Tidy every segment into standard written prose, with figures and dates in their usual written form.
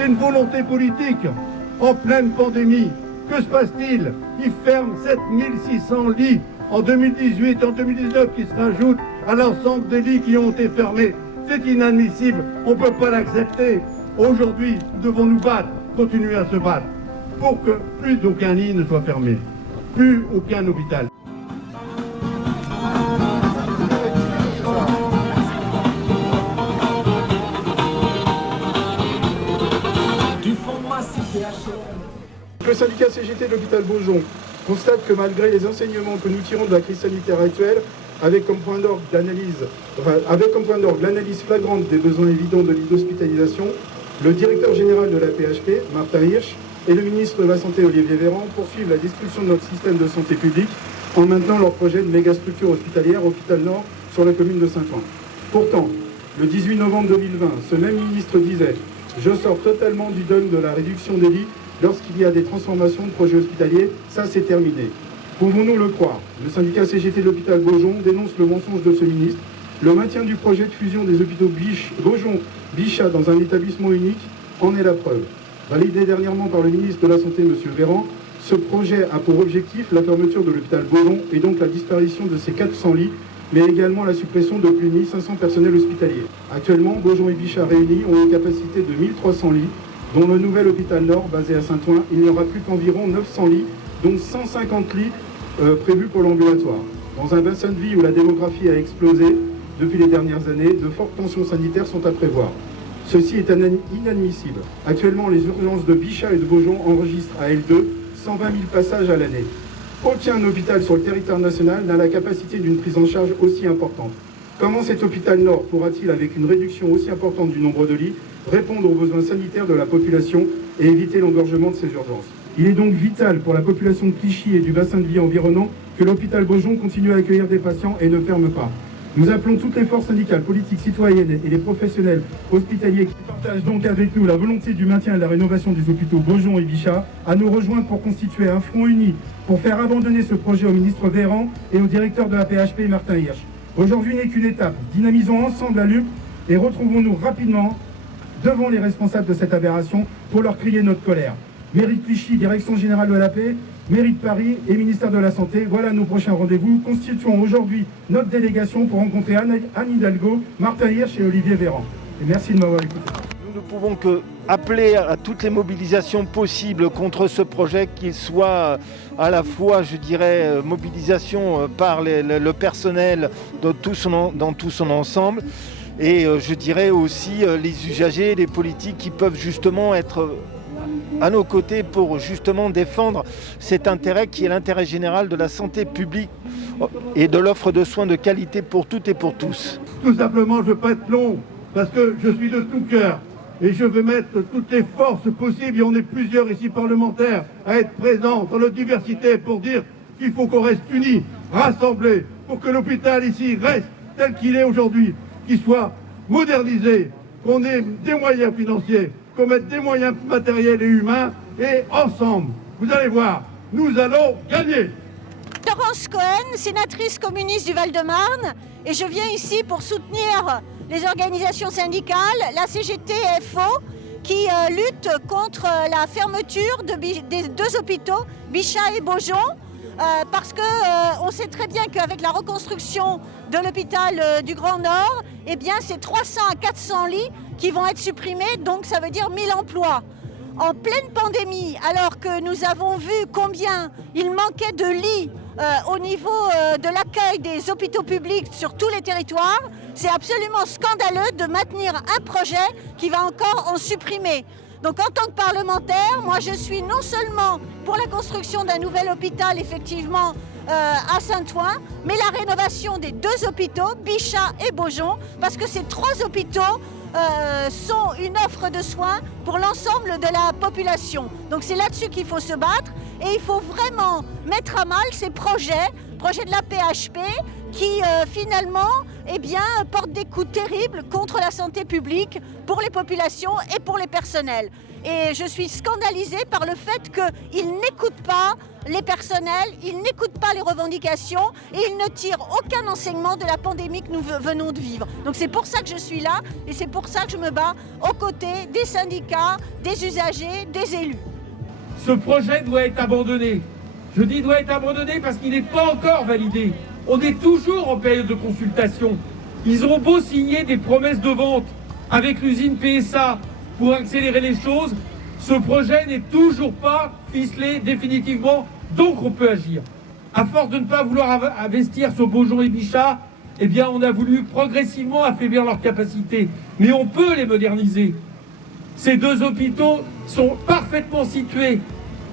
C'est une volonté politique. En pleine pandémie, que se passe-t-il? Ils ferment 7600 lits en 2018 et en 2019 qui se rajoutent à l'ensemble des lits qui ont été fermés. C'est inadmissible, on ne peut pas l'accepter. Aujourd'hui, nous devons nous battre, continuer à se battre, pour que plus aucun lit ne soit fermé, plus aucun hôpital. Le syndicat CGT de l'hôpital Beaujon constate que malgré les enseignements que nous tirons de la crise sanitaire actuelle, avec comme point d'orgue l'analyse flagrante des besoins évidents de lits d'hospitalisation, le directeur général de la PHP, Martin Hirsch, et le ministre de la Santé, Olivier Véran, poursuivent la destruction de notre système de santé publique en maintenant leur projet de mégastructure hospitalière Hôpital Nord sur la commune de Saint-Ouen. Pourtant, le 18 novembre 2020, ce même ministre disait « Je sors totalement du dogme de la réduction des lits lorsqu'il y a des transformations de projets hospitaliers, ça c'est terminé. » Pouvons-nous le croire? Le syndicat CGT de l'hôpital Beaujon dénonce le mensonge de ce ministre. Le maintien du projet de fusion des hôpitaux Beaujon-Bichat dans un établissement unique en est la preuve. Validé dernièrement par le ministre de la Santé, M. Véran, ce projet a pour objectif la fermeture de l'hôpital Beaujon et donc la disparition de ses 400 lits, mais également la suppression de plus de 1500 personnels hospitaliers. Actuellement, Beaujon et Bichat réunis ont une capacité de 1300 lits, dont le nouvel hôpital Nord, basé à Saint-Ouen, il n'y aura plus qu'environ 900 lits, dont 150 lits prévus pour l'ambulatoire. Dans un bassin de vie où la démographie a explosé depuis les dernières années, de fortes tensions sanitaires sont à prévoir. Ceci est inadmissible. Actuellement, les urgences de Bichat et de Beaujon enregistrent à elles deux 120 000 passages à l'année. Aucun hôpital sur le territoire national n'a la capacité d'une prise en charge aussi importante. Comment cet hôpital Nord pourra-t-il, avec une réduction aussi importante du nombre de lits, répondre aux besoins sanitaires de la population et éviter l'engorgement de ces urgences? Il est donc vital pour la population de Clichy et du bassin de vie environnant que l'hôpital Beaujon continue à accueillir des patients et ne ferme pas. Nous appelons toutes les forces syndicales, politiques, citoyennes et les professionnels hospitaliers qui partagent donc avec nous la volonté du maintien et de la rénovation des hôpitaux Beaujon et Bichat à nous rejoindre pour constituer un front uni pour faire abandonner ce projet au ministre Véran et au directeur de la PHP, Martin Hirsch. Aujourd'hui n'est qu'une étape. Dynamisons ensemble la lutte et retrouvons-nous rapidement devant les responsables de cette aberration pour leur crier notre colère. Mairie de Clichy, Direction Générale de la Paix, Mairie de Paris et Ministère de la Santé, voilà nos prochains rendez-vous. Constituons aujourd'hui notre délégation pour rencontrer Anne Hidalgo, Martin Hirsch et Olivier Véran. Et merci de m'avoir écouté. Nous ne pouvons que appeler à toutes les mobilisations possibles contre ce projet, qu'il soit à la fois, je dirais, mobilisation par le personnel dans tout son ensemble, et je dirais aussi les usagers, les politiques qui peuvent justement être à nos côtés pour justement défendre cet intérêt qui est l'intérêt général de la santé publique et de l'offre de soins de qualité pour toutes et pour tous. Tout simplement, je ne veux pas être long, parce que je suis de tout cœur et je vais mettre toutes les forces possibles, et on est plusieurs ici parlementaires à être présents dans notre diversité pour dire qu'il faut qu'on reste unis, rassemblés, pour que l'hôpital ici reste tel qu'il est aujourd'hui, qu'il soit modernisé, qu'on ait des moyens financiers, qu'on mette des moyens matériels et humains, et ensemble, vous allez voir, nous allons gagner. Laurence Cohen, sénatrice communiste du Val-de-Marne, et je viens ici pour soutenir les organisations syndicales, la CGT et FO, qui luttent contre la fermeture des deux hôpitaux, Bichat et Beaujon, parce qu'on sait très bien qu'avec la reconstruction de l'hôpital du Grand Nord, eh bien c'est 300 à 400 lits qui vont être supprimés, donc ça veut dire 1000 emplois. En pleine pandémie, alors que nous avons vu combien il manquait de lits au niveau de l'accueil des hôpitaux publics sur tous les territoires, c'est absolument scandaleux de maintenir un projet qui va encore en supprimer. Donc en tant que parlementaire, moi je suis non seulement pour la construction d'un nouvel hôpital effectivement à Saint-Ouen, mais la rénovation des deux hôpitaux, Bichat et Beaujon, parce que ces trois hôpitaux sont une offre de soins pour l'ensemble de la population. Donc c'est là-dessus qu'il faut se battre et il faut vraiment mettre à mal ces projets de la PHP qui finalement portent des coups terribles contre la santé publique pour les populations et pour les personnels. Et je suis scandalisée par le fait qu'ils n'écoutent pas les personnels, ils n'écoutent pas les revendications et ils ne tirent aucun enseignement de la pandémie que nous venons de vivre. Donc c'est pour ça que je suis là et c'est pour ça que je me bats aux côtés des syndicats, des usagers, des élus. Ce projet doit être abandonné. Je dis doit être abandonné parce qu'il n'est pas encore validé. On est toujours en période de consultation. Ils ont beau signer des promesses de vente avec l'usine PSA pour accélérer les choses, ce projet n'est toujours pas ficelé définitivement, donc on peut agir. À force de ne pas vouloir investir sur Beaujon et Bichat, eh bien on a voulu progressivement affaiblir leurs capacités. Mais on peut les moderniser. Ces deux hôpitaux sont parfaitement situés.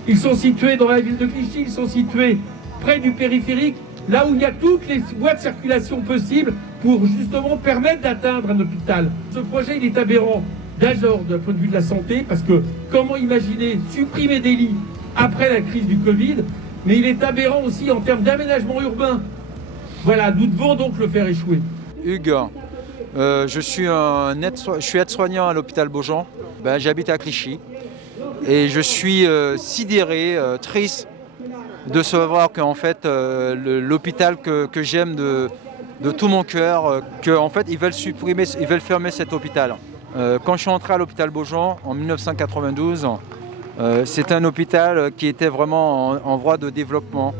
Ils sont situés dans la ville de Clichy, ils sont situés près du périphérique, là où il y a toutes les voies de circulation possibles pour justement permettre d'atteindre un hôpital. Ce projet, il est aberrant d'abord d'un point de vue de la santé, parce que comment imaginer supprimer des lits après la crise du Covid, mais il est aberrant aussi en termes d'aménagement urbain. Voilà, nous devons donc le faire échouer. Hugues, je suis aide-soignant à l'hôpital Beaujon. J'habite à Clichy et je suis sidéré, triste de savoir qu'en fait l'hôpital que j'aime de tout mon cœur, qu'en fait ils veulent fermer cet hôpital. Quand je suis entré à l'hôpital Beaujon en 1992, c'était un hôpital qui était vraiment en voie de développement.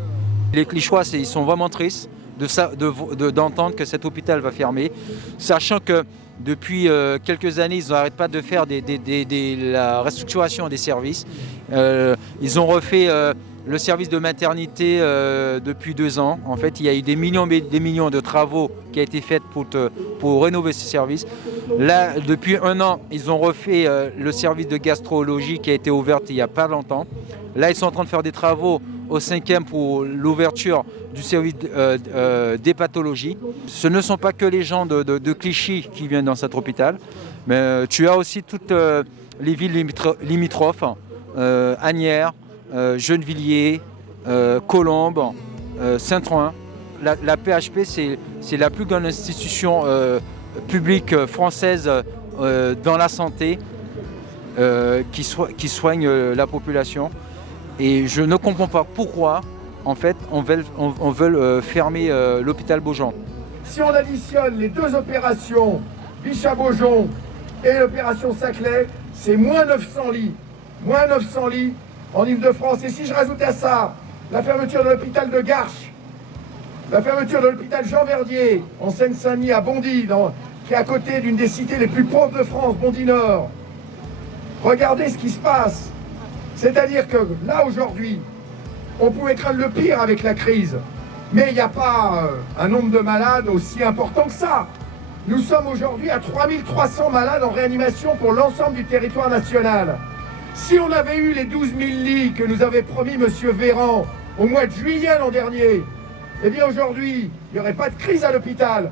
Les Clichois, ils sont vraiment tristes d'entendre que cet hôpital va fermer, sachant que depuis quelques années, ils n'arrêtent pas de faire la restructuration des services. Ils ont refait le service de maternité depuis 2 ans. En fait, il y a eu des millions de travaux qui ont été faits pour rénover ce service. Là, depuis 1 an, ils ont refait le service de gastrologie qui a été ouvert il n'y a pas longtemps. Là, ils sont en train de faire des travaux au 5e pour l'ouverture du service d'hépatologie. Ce ne sont pas que les gens de Clichy qui viennent dans cet hôpital, mais tu as aussi toutes les villes limitrophes, Asnières, Gennevilliers, Colombes, Saint-Ouen. La PHP, c'est la plus grande institution publique française dans la santé qui soigne la population. Et je ne comprends pas pourquoi, en fait, on veut fermer l'hôpital Beaujon. Si on additionne les 2 opérations, Bichat-Beaujon et l'opération Saclay, c'est moins 900 lits. Moins 900 lits en Ile-de-France. Et si je rajoute à ça la fermeture de l'hôpital de Garches, la fermeture de l'hôpital Jean-Verdier en Seine-Saint-Denis à Bondy, qui est à côté d'une des cités les plus pauvres de France, Bondy-Nord, regardez ce qui se passe. C'est-à-dire que là, aujourd'hui, on pouvait craindre le pire avec la crise, mais il n'y a pas un nombre de malades aussi important que ça. Nous sommes aujourd'hui à 3300 malades en réanimation pour l'ensemble du territoire national. Si on avait eu les 12 000 lits que nous avait promis M. Véran au mois de juillet l'an dernier, eh bien aujourd'hui, il n'y aurait pas de crise à l'hôpital.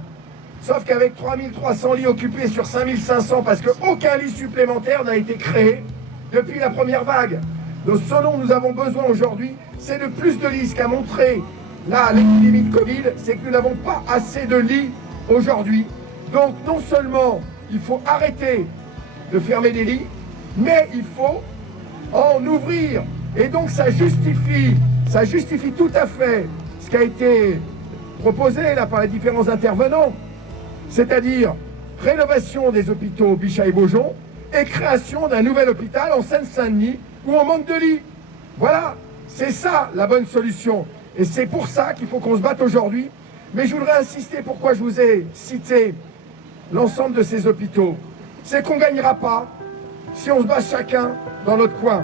Sauf qu'avec 3300 lits occupés sur 5500, parce qu'aucun lit supplémentaire n'a été créé depuis la première vague. Donc ce dont nous avons besoin aujourd'hui, c'est de plus de lits. Ce qu'a montré là l'épidémie de Covid, c'est que nous n'avons pas assez de lits aujourd'hui. Donc non seulement il faut arrêter de fermer des lits, mais il faut en ouvrir. Et donc ça justifie tout à fait ce qui a été proposé là par les différents intervenants, c'est-à-dire rénovation des hôpitaux Bichat et Beaujon et création d'un nouvel hôpital en Seine-Saint-Denis où on manque de lits. Voilà, c'est ça la bonne solution. Et c'est pour ça qu'il faut qu'on se batte aujourd'hui. Mais je voudrais insister pourquoi je vous ai cité l'ensemble de ces hôpitaux. C'est qu'on ne gagnera pas si on se bat chacun dans notre coin.